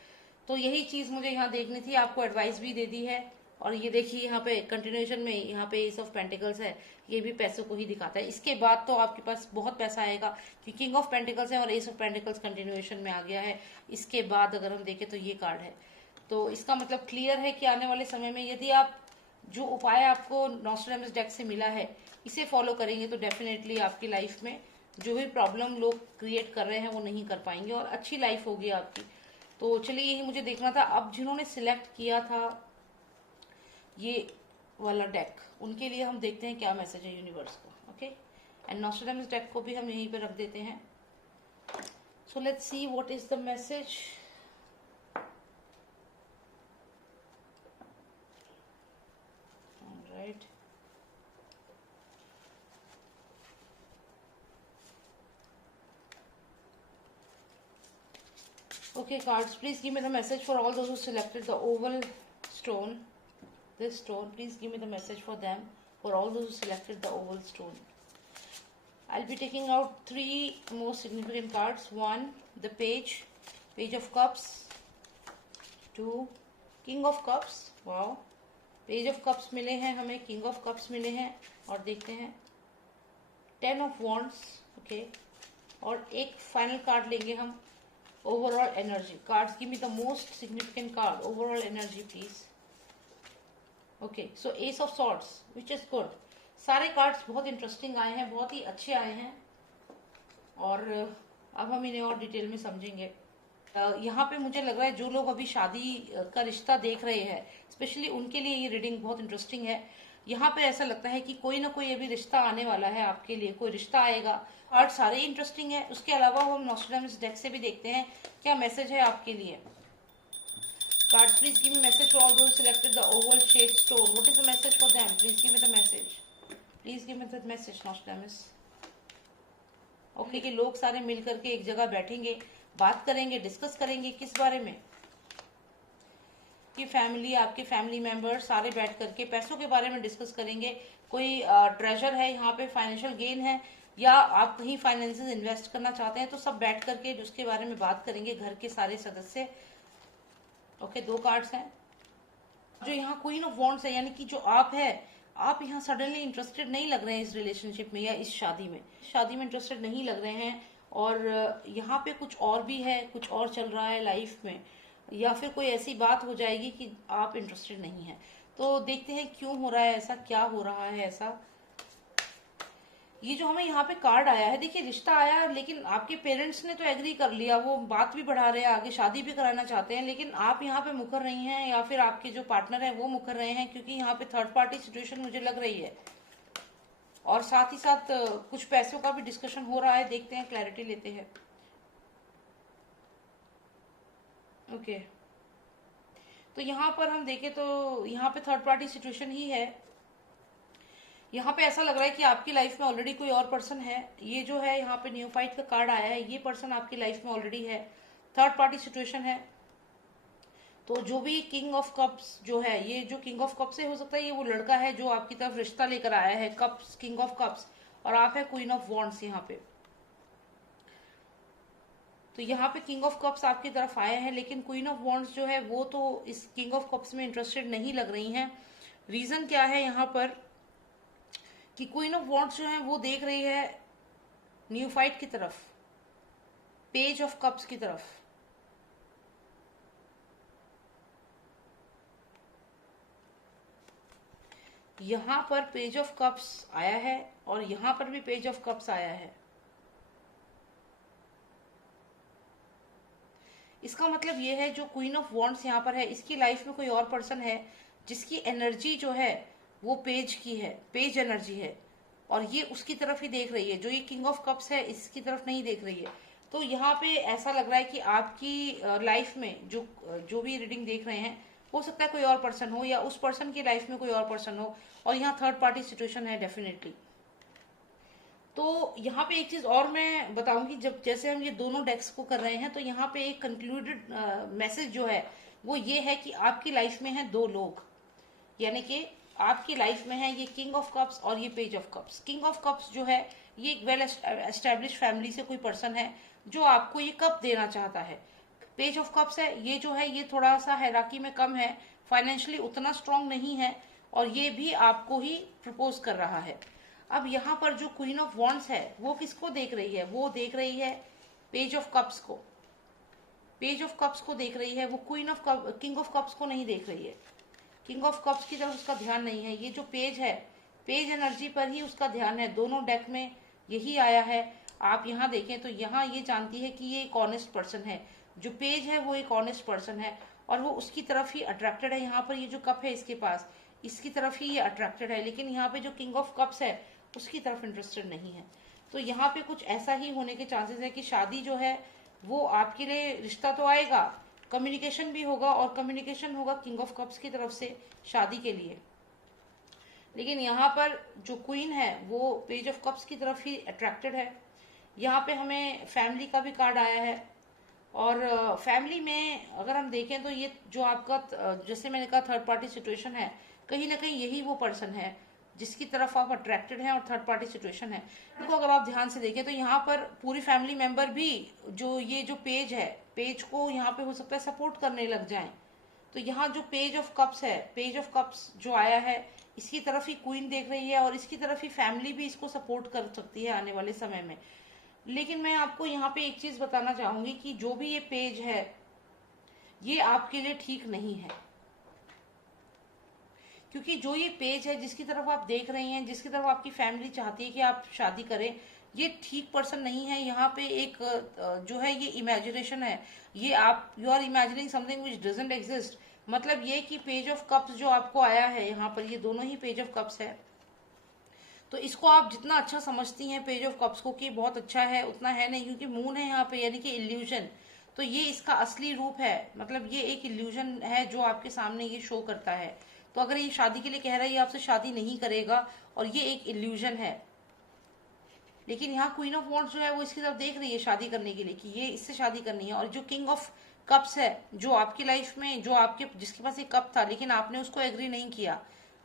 तो यही चीज मुझे यहाँ देखनी थी, आपको एडवाइस भी दे दी है। और ये देखिए यहाँ पे कंटिन्यूएशन में यहाँ पे एस ऑफ पेंटिकल्स है, ये भी पैसों को ही दिखाता है। इसके बाद तो आपके पास बहुत पैसा आएगा कि किंग ऑफ पेंटिकल्स है और एस ऑफ पेंटिकल्स कंटिन्यूएशन में आ गया है। इसके बाद अगर हम देखें तो ये कार्ड है, तो इसका मतलब क्लियर है कि आने वाले समय में यदि आप जो उपाय आपको नॉस्ट्रैडमस डेक से मिला है इसे फॉलो करेंगे तो डेफिनेटली आपकी लाइफ में जो भी प्रॉब्लम लोग क्रिएट कर रहे हैं वो नहीं कर पाएंगे और अच्छी लाइफ होगी आपकी। तो चलिए यही मुझे देखना था। अब जिन्होंने सिलेक्ट किया था ये वाला डेक, उनके लिए हम देखते हैं क्या मैसेज है यूनिवर्स को। ओके, एंड नॉस्ट्रैडमस डेक को भी हम यहीं पे रख देते हैं। So let's see what is the message. Right. Okay, cards, please give me the message for all those who selected the oval stone. This stone, please give me the message for them, for all those who selected the oval stone. I'll be taking out 3 most significant cards. 1, the Page of Cups. 2, King of Cups. Wow. Page of cups मिले हैं हमें, king of cups मिले हैं, और देखते हैं 10 of wands. Okay, और एक फाइनल कार्ड लेंगे हम, overall energy. Cards give me the most significant card, overall energy please. Okay, so S of swords which is good. सारे कार्ड्स बहुत इंटरेस्टिंग आए हैं, बहुत ही अच्छे आए हैं, और अब हम इन्हें और डिटेल में समझेंगे। यहाँ पे मुझे लग रहा है जो लोग अभी शादी का रिश्ता देख रहे हैं, स्पेशली उनके लिए ये रीडिंग बहुत इंटरेस्टिंग है। यहाँ पे ऐसा लगता है कि कोई ना कोई अभी रिश्ता आने वाला है आपके लिए, कोई रिश्ता आएगा। कार्ड सारे इंटरेस्टिंग है। उसके अलावा हम नॉस्ट्रेडामस डेक से भी देखते हैं क्या मैसेज है आपके लिए। Cards, please give me message for all those who selected the oval shaped stone. What is the message for them? Please give me the message. Please give me the message, Nostradamus. Okay, कि लोग सारे मिल करके एक जगह बैठेंगे, बात करेंगे, discuss करेंगे किस बारे में? कि फैमिली, आपके फैमिली मेंबर सारे बैठ करके पैसों के बारे में डिस्कस करेंगे। कोई ट्रेजर है यहाँ पे, फाइनेंशियल गेन है, या आप कहीं फाइनेंसेस इन्वेस्ट करना चाहते हैं, तो सब बैठ करके उसके बारे में बात करेंगे घर के सारे सदस्य। ओके, दो कार्ड्स हैं। जो यहाँ क्वीन ऑफ वॉन्ड्स है, यानी कि जो आप है, आप यहाँ सडनली इंटरेस्टेड नहीं लग रहे हैं इस रिलेशनशिप में या इस शादी में इंटरेस्टेड नहीं लग रहे हैं, और यहाँ पे कुछ और भी है, कुछ और चल रहा है लाइफ में, या फिर कोई ऐसी बात हो जाएगी कि आप इंटरेस्टेड नहीं है। तो देखते हैं क्यों हो रहा है ऐसा, क्या हो रहा है ऐसा। ये जो हमें यहाँ पे कार्ड आया है, देखिए रिश्ता आया, लेकिन आपके पेरेंट्स ने तो एग्री कर लिया, वो बात भी बढ़ा रहे हैं, आगे शादी भी कराना चाहते हैं, लेकिन आप यहाँ पे मुकर रही हैं, या फिर आपके जो पार्टनर है वो मुकर रहे हैं, क्योंकि यहाँ पे थर्ड पार्टी सिचुएशन मुझे लग रही है, और साथ ही साथ कुछ पैसों का भी डिस्कशन हो रहा है। देखते हैं, क्लैरिटी लेते हैं। ओके, तो यहाँ पर हम देखें तो यहाँ पे थर्ड पार्टी सिचुएशन ही है। यहाँ पे ऐसा लग रहा है कि आपकी लाइफ में ऑलरेडी कोई और पर्सन है। ये जो है यहाँ पे न्यूफाइट का कार्ड आया है, ये पर्सन आपकी लाइफ में ऑलरेडी है, थर्ड पार्टी सिचुएशन है। तो जो भी किंग ऑफ कप्स जो है, ये जो किंग ऑफ कप्स है, हो सकता है ये वो लड़का है जो आपकी तरफ रिश्ता लेकर आया है, कप्स, किंग ऑफ कप्स, और आप है क्वीन ऑफ वॉन्ड्स यहाँ पे। तो यहाँ पे किंग ऑफ कप्स आपकी तरफ आए हैं, लेकिन क्वीन ऑफ वॉन्ड्स जो है वो तो इस किंग ऑफ कप्स में इंटरेस्टेड नहीं लग रही हैं। रीजन क्या है यहाँ पर कि क्वीन ऑफ वॉन्ड्स जो है वो देख रही है न्यूफाइट की तरफ, पेज ऑफ कप्स की तरफ। यहां पर पेज ऑफ कप्स आया है, और यहां पर भी पेज ऑफ कप्स आया है। इसका मतलब ये है जो क्वीन ऑफ वॉन्ड्स यहाँ पर है, इसकी लाइफ में कोई और पर्सन है जिसकी एनर्जी जो है वो पेज की है, पेज एनर्जी है, और ये उसकी तरफ ही देख रही है। जो ये किंग ऑफ कप्स है इसकी तरफ नहीं देख रही है। तो यहाँ पे ऐसा लग रहा है कि आपकी लाइफ में जो जो भी रीडिंग देख रहे हैं, हो सकता है कोई और पर्सन हो, या उस पर्सन की लाइफ में कोई और पर्सन हो, और यहाँ थर्ड पार्टी सिचुएशन है डेफिनेटली। तो यहाँ पे एक चीज और मैं बताऊंगी, जब जैसे हम ये दोनों डेक्स को कर रहे हैं, तो यहाँ पे एक कंक्लूडेड मैसेज जो है वो ये है कि आपकी लाइफ में है दो लोग, यानी कि आपकी लाइफ में है ये किंग ऑफ कप्स और ये page of cups. King of cups जो है ये एक वेल एस्टेब्लिश फैमिली से कोई पर्सन है जो आपको ये कप देना चाहता है। पेज ऑफ कप्स है, ये जो है ये थोड़ा सा हायरार्की में कम है, फाइनेंशियली उतना स्ट्रांग नहीं है, और ये भी आपको ही प्रपोज कर रहा है। अब यहाँ पर जो क्वीन ऑफ वॉन्ड्स है वो किसको देख रही है? वो देख रही है पेज ऑफ कप्स को, पेज ऑफ कप्स को देख रही है, वो queen of king of cups को नहीं देख रही है। किंग ऑफ कप्स की तरफ उसका ध्यान नहीं है। ये जो पेज है, पेज एनर्जी पर ही उसका ध्यान है। दोनों डेक में यही आया है। आप यहाँ देखें तो यहाँ ये जानती है कि ये एक ऑनेस्ट पर्सन है, जो पेज है वो एक ऑनेस्ट पर्सन है, और वो उसकी तरफ ही अट्रैक्टेड है। यहाँ पर ये जो कप है इसके पास, इसकी तरफ ही ये अट्रैक्टेड है, लेकिन यहाँ पे जो किंग ऑफ कप्स है उसकी तरफ इंटरेस्टेड नहीं है। तो यहाँ पे कुछ ऐसा ही होने के चांसेस है कि शादी जो है वो आपके लिए, रिश्ता तो आएगा, कम्युनिकेशन भी होगा, और कम्युनिकेशन होगा किंग ऑफ कप्स की तरफ से शादी के लिए। लेकिन यहाँ पर जो क्वीन है वो पेज ऑफ कप्स की तरफ ही अट्रैक्टेड है। यहाँ पे हमें फैमिली का भी कार्ड आया है, और फैमिली में अगर हम देखें तो ये जो आपका जैसे मैंने कहा थर्ड पार्टी सिचुएशन है, कहीं ना कहीं यही वो पर्सन है जिसकी तरफ आप अट्रैक्टेड हैं, और थर्ड पार्टी सिचुएशन है। देखो अगर आप ध्यान से देखें तो यहाँ पर पूरी फैमिली मेंबर भी जो ये जो पेज है, पेज को यहाँ पे हो सकता है सपोर्ट करने लग जाएं। तो यहाँ जो पेज ऑफ कप्स है, पेज ऑफ कप्स जो आया है, इसकी तरफ ही क्वीन देख रही है, और इसकी तरफ ही फैमिली भी इसको सपोर्ट कर सकती है आने वाले समय में। लेकिन मैं आपको यहाँ पे एक चीज बताना चाहूंगी कि जो भी ये पेज है ये आपके लिए ठीक नहीं है, क्योंकि जो ये पेज है जिसकी तरफ आप देख रही हैं, जिसकी तरफ आपकी फैमिली चाहती है कि आप शादी करें, ये ठीक पर्सन नहीं है। यहाँ पे एक जो है ये इमेजिनेशन है, ये आप you are imagining something which doesn't exist. मतलब ये कि पेज ऑफ कप्स जो आपको आया है यहाँ पर, ये दोनों ही पेज ऑफ कप्स है, तो इसको आप जितना अच्छा समझती हैं पेज ऑफ कप्स को कि बहुत अच्छा है, उतना है नहीं, क्योंकि मून है यहाँ पे यानी कि इल्यूजन। तो ये इसका असली रूप है, मतलब ये एक इल्यूजन है जो आपके सामने ये शो करता है। तो अगर ये शादी के लिए कह रहा है ये आपसे शादी नहीं करेगा और ये एक इल्यूजन है, लेकिन यहाँ क्वीन ऑफ वॉन्ड्स जो है वो इसकी तरफ देख रही है शादी करने के लिए कि ये इससे शादी करनी है। और जो किंग ऑफ कप्स है जो आपकी लाइफ में, जो आपके जिसके पास एक कप था लेकिन आपने उसको एग्री नहीं किया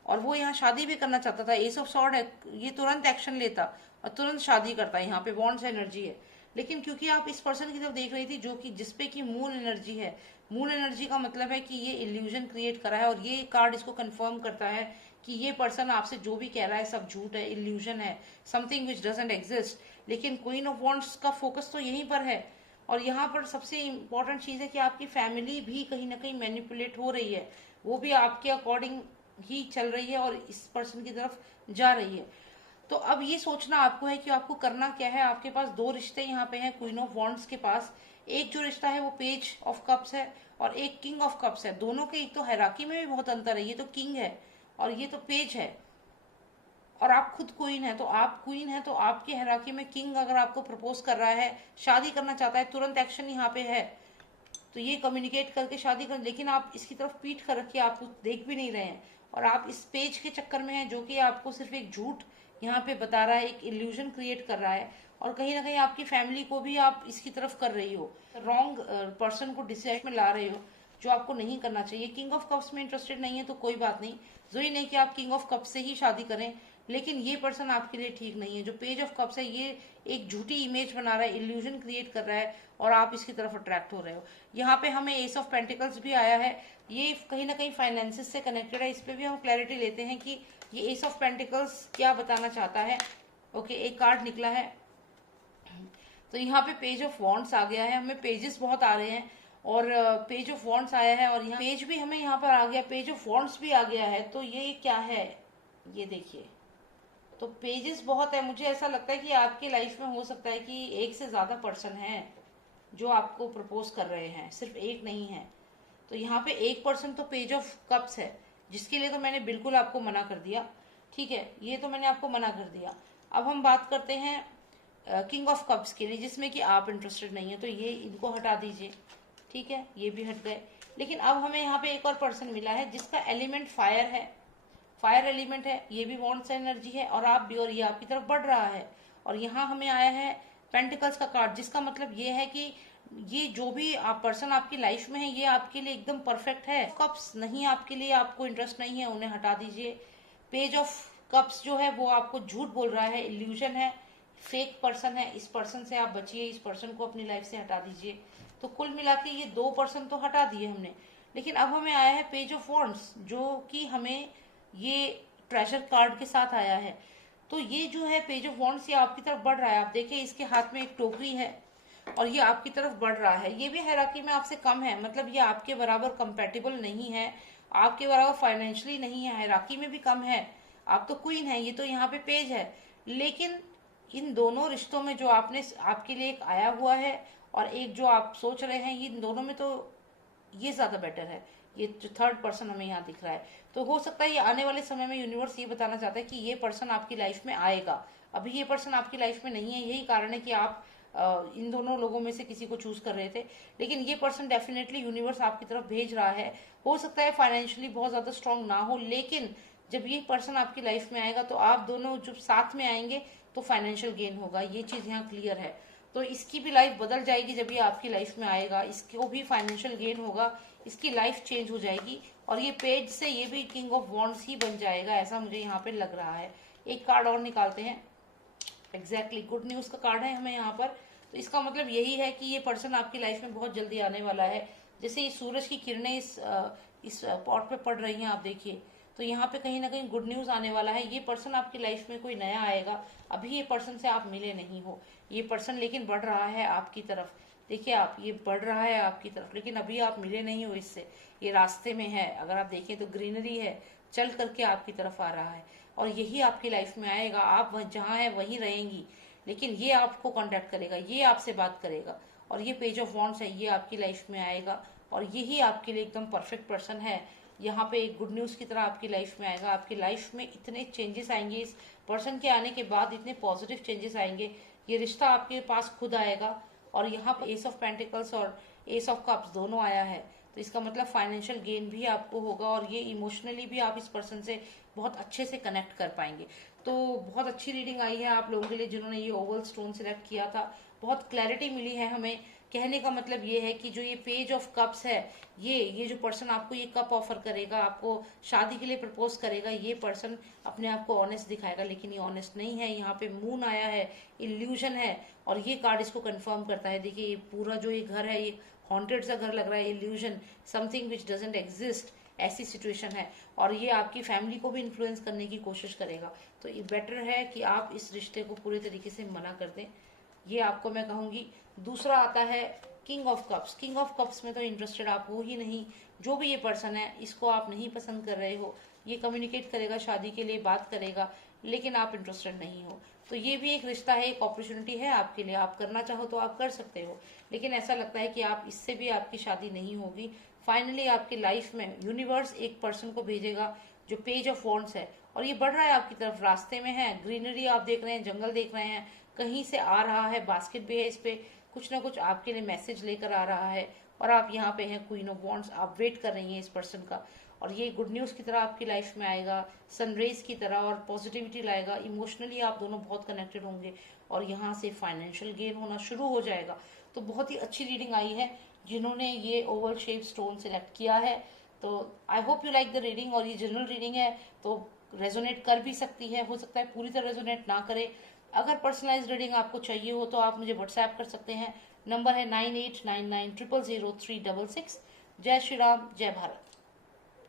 और वो यहाँ शादी भी करना चाहता था, एस ऑफ सॉर्ड है, ये तुरंत एक्शन लेता और तुरंत शादी करता है, यहाँ पे वॉन्ड्स एनर्जी है। लेकिन क्योंकि आप इस पर्सन की तरफ देख रही थी जो कि जिसपे की मून एनर्जी है, मून एनर्जी का मतलब है कि ये इल्यूजन क्रिएट करा है, और ये कार्ड इसको कंफर्म करता है कि ये पर्सन आपसे जो भी कह रहा है सब झूठ है, इल्यूजन है, समथिंग विच डजंट एग्जिस्ट। लेकिन क्वीन ऑफ वॉन्ड्स का फोकस तो यहीं पर है। और यहाँ पर सबसे इम्पोर्टेंट चीज है कि आपकी फैमिली भी कहीं ना कहीं मैनिपुलेट हो रही है, वो भी आपके अकॉर्डिंग ही चल रही है और इस पर्सन की तरफ जा रही है। तो अब ये सोचना आपको है कि आपको करना क्या है। आपके पास दो रिश्ते यहाँ पे हैं क्वीन ऑफ वॉन्ड्स के पास। एक जो रिश्ता है वो पेज ऑफ कप्स है और एक किंग ऑफ कप्स है। दोनों के एक तो हायरार्की में भी बहुत अंतर है, ये तो किंग है और ये तो पेज है, और आप खुद क्वीन है। तो आप क्वीन है तो आपकी हायरार्की में किंग अगर आपको प्रपोज कर रहा है, शादी करना चाहता है, तुरंत एक्शन यहाँ पे है, तो ये कम्युनिकेट करके शादी कर। लेकिन आप इसकी तरफ पीठ कर रखिए, आप कुछ देख भी नहीं रहे हैं और आप इस पेज के चक्कर में हैं जो कि आपको सिर्फ एक झूठ यहाँ पे बता रहा है, एक इल्यूजन क्रिएट कर रहा है, और कहीं ना कहीं आपकी फैमिली को भी आप इसकी तरफ कर रही हो, रॉन्ग पर्सन को डिसाइड में ला रहे हो जो आपको नहीं करना चाहिए। किंग ऑफ कप्स में इंटरेस्टेड नहीं है तो कोई बात नहीं, जरूरी नहीं कि आप किंग ऑफ कप्स से ही शादी करें, लेकिन ये पर्सन आपके लिए ठीक नहीं है। जो पेज ऑफ कप्स है ये एक झूठी इमेज बना रहा है, इल्यूजन क्रिएट कर रहा है और आप इसकी तरफ अट्रैक्ट हो रहे हो। यहाँ पे हमें एस ऑफ पेंटिकल्स भी आया है, ये कहीं ना कहीं फाइनेंसिस से कनेक्टेड है। इस पे भी हम क्लैरिटी लेते हैं कि ये एस ऑफ पेंटिकल्स क्या बताना चाहता है। ओके, एक कार्ड निकला है, तो यहाँ पे पेज ऑफ वॉन्ड्स आ गया है। हमें पेजेस बहुत आ रहे हैं और पेज ऑफ वॉन्ड्स आया है और यहाँ पेज भी हमें यहाँ पर आ गया, पेज ऑफ वॉन्ड्स भी आ गया है। तो ये क्या है, ये देखिए, तो पेजेस बहुत है। मुझे ऐसा लगता है कि आपकी लाइफ में हो सकता है कि एक से ज्यादा पर्सन है जो आपको प्रपोज कर रहे हैं, सिर्फ एक नहीं है। तो यहाँ पे एक पर्सन तो पेज ऑफ कप्स है, जिसके लिए तो मैंने बिल्कुल आपको मना कर दिया, ठीक है, ये तो मैंने आपको मना कर दिया। अब हम बात करते हैं किंग ऑफ कप्स के लिए, जिसमें कि आप इंटरेस्टेड नहीं है, तो ये इनको हटा दीजिए, ठीक है, ये भी हट गए। लेकिन अब हमें यहाँ पे एक और पर्सन मिला है जिसका एलिमेंट फायर है, फायर एलिमेंट है, ये भी वॉन्ड्स एनर्जी है और आप भी, और ये आपकी तरफ बढ़ रहा है। और यहाँ हमें आया है पेंटिकल्स का कार्ड, जिसका मतलब ये है कि ये जो भी आप पर्सन आपकी लाइफ में है ये आपके लिए एकदम परफेक्ट है। कप्स नहीं आपके लिए, आपको इंटरेस्ट नहीं है, उन्हें हटा दीजिए। पेज ऑफ कप्स जो है वो आपको झूठ बोल रहा है, इल्यूजन है, फेक पर्सन है, इस पर्सन से आप बचिए, इस पर्सन को अपनी लाइफ से हटा दीजिए। तो कुल मिला के ये दो पर्सन तो हटा दिए हमने। लेकिन अब हमें आया है पेज ऑफ वॉन्ड्स, जो कि हमें ये ट्रेजर कार्ड के साथ आया है। तो ये जो है पेज ऑफ वॉन्ड्स, ये आपकी तरफ बढ़ रहा है। आप देखिए इसके हाथ में एक टोकरी है और ये आपकी तरफ बढ़ रहा है। ये भी हायरार्की में आपसे कम है, मतलब ये आपके बराबर कंपेटेबल नहीं है, आपके बराबर फाइनेंशियली नहीं है, हायरार्की में भी कम है। आप तो क्वीन है, ये तो यहाँ पे पेज है। लेकिन इन दोनों रिश्तों में जो आपने आपके लिए एक आया हुआ है और एक जो आप सोच रहे हैं, इन दोनों में तो ये ज्यादा बेटर है, ये जो थर्ड पर्सन हमें यहाँ दिख रहा है। तो हो सकता है ये आने वाले समय में यूनिवर्स ये बताना चाहता है कि ये पर्सन आपकी लाइफ में आएगा। अभी ये पर्सन आपकी लाइफ में नहीं है, यही कारण है कि आप इन दोनों लोगों में से किसी को चूज कर रहे थे। लेकिन ये पर्सन डेफिनेटली यूनिवर्स आपकी तरफ भेज रहा है। हो सकता है फाइनेंशियली बहुत ज्यादा स्ट्रांग ना हो, लेकिन जब ये पर्सन आपकी लाइफ में आएगा तो आप दोनों जब साथ में आएंगे तो फाइनेंशियल गेन होगा, ये चीज यहाँ क्लियर है। तो इसकी भी लाइफ बदल जाएगी जब ये आपकी लाइफ में आएगा, इसको भी फाइनेंशियल गेन होगा, इसकी लाइफ चेंज हो जाएगी और ये पेज से ये भी किंग ऑफ वॉन्ड्स ही बन जाएगा, ऐसा मुझे यहाँ पे लग रहा है। एक कार्ड और निकालते हैं, एग्जैक्टली गुड न्यूज का कार्ड है हमें यहाँ पर। तो इसका मतलब यही है कि ये पर्सन आपकी लाइफ में बहुत जल्दी आने वाला है। जैसे ये सूरज की किरणें इस पॉट पे पड़ रही हैं, आप देखिए, तो यहाँ पे कहीं ना कहीं गुड न्यूज आने वाला है। ये पर्सन आपकी लाइफ में कोई नया आएगा। अभी ये पर्सन से आप मिले नहीं हो, ये पर्सन लेकिन बढ़ रहा है आपकी तरफ। देखिए आप, ये बढ़ रहा है आपकी तरफ, लेकिन अभी आप मिले नहीं हो इससे, ये रास्ते में है। अगर आप देखें तो ग्रीनरी है, चल करके आपकी तरफ आ रहा है और यही आपकी लाइफ में आएगा। आप जहाँ है वहीं रहेंगी, लेकिन ये आपको कांटेक्ट करेगा, ये आपसे बात करेगा और ये पेज ऑफ वॉन्ड्स है, ये आपकी लाइफ में आएगा और यही आपके लिए एकदम परफेक्ट पर्सन है। यहाँ पे एक गुड न्यूज़ की तरह आपकी लाइफ में आएगा। आपकी लाइफ में इतने चेंजेस आएंगे, इस पर्सन के आने के बाद इतने पॉजिटिव चेंजेस आएंगे, ये रिश्ता आपके पास खुद आएगा। और यहाँ पे एस ऑफ पेंटिकल्स और एस ऑफ कप्स दोनों आया है, तो इसका मतलब फाइनेंशियल गेन भी आपको होगा और ये इमोशनली भी आप इस पर्सन से बहुत अच्छे से कनेक्ट कर पाएंगे। तो बहुत अच्छी रीडिंग आई है आप लोगों के लिए जिन्होंने ये ओवल स्टोन सिलेक्ट किया था। बहुत क्लैरिटी मिली है हमें। कहने का मतलब ये है कि जो ये पेज ऑफ कप्स है, ये जो पर्सन आपको ये कप ऑफर करेगा, आपको शादी के लिए प्रपोज करेगा, ये पर्सन अपने आप को ऑनेस्ट दिखाएगा, लेकिन ये ऑनेस्ट नहीं है। यहाँ पे मून आया है, इल्यूजन है और ये कार्ड इसको कंफर्म करता है। देखिए ये पूरा जो ये घर है ये हॉन्टेड सा घर लग रहा है, illusion, something which doesn't exist, ऐसी सिचुएशन है और ये आपकी फैमिली को भी इन्फ्लुएंस करने की कोशिश करेगा। तो ये बेटर है कि आप इस रिश्ते को पूरे तरीके से मना कर दें, ये आपको मैं कहूंगी। दूसरा आता है king of cups. King of cups में तो इंटरेस्टेड आप हो ही नहीं। जो भी ये पर्सन है इसको आप नहीं पसंद कर रहे हो, ये कम्युनिकेट करेगा, शादी के लिए बात करेगा, लेकिन आप इंटरेस्टेड नहीं हो। तो ये भी एक रिश्ता है, एक अपॉर्चुनिटी है आपके लिए, आप करना चाहो तो आप कर सकते हो, लेकिन ऐसा लगता है कि आप इससे भी आपकी शादी नहीं होगी। फाइनली आपकी लाइफ में यूनिवर्स एक पर्सन को भेजेगा जो पेज ऑफ वॉन्ड्स है और ये बढ़ रहा है आपकी तरफ, रास्ते में है, ग्रीनरी आप देख रहे हैं, जंगल देख रहे हैं, कहीं से आ रहा है, बास्केट भी है, इस पे कुछ ना कुछ आपके लिए मैसेज लेकर आ रहा है और आप यहाँ पे हैं क्वीन ऑफ वॉन्ड्स, आप वेट कर रही हैं इस पर्सन का और ये गुड न्यूज़ की तरह आपकी लाइफ में आएगा, सनराइज की तरह और पॉजिटिविटी लाएगा। इमोशनली आप दोनों बहुत कनेक्टेड होंगे और यहाँ से फाइनेंशियल गेन होना शुरू हो जाएगा। तो बहुत ही अच्छी रीडिंग आई है जिन्होंने ये ओवल शेप स्टोन सिलेक्ट किया है। तो I hope you like the reading. और ये जनरल रीडिंग है तो रेजोनेट कर भी सकती है, हो सकता है पूरी तरह रेजोनेट ना करे। अगर पर्सनलाइज रीडिंग आपको चाहिए हो तो आप मुझे व्हाट्सएप कर सकते हैं, नंबर है 9899000366। जय श्री राम, जय भारत।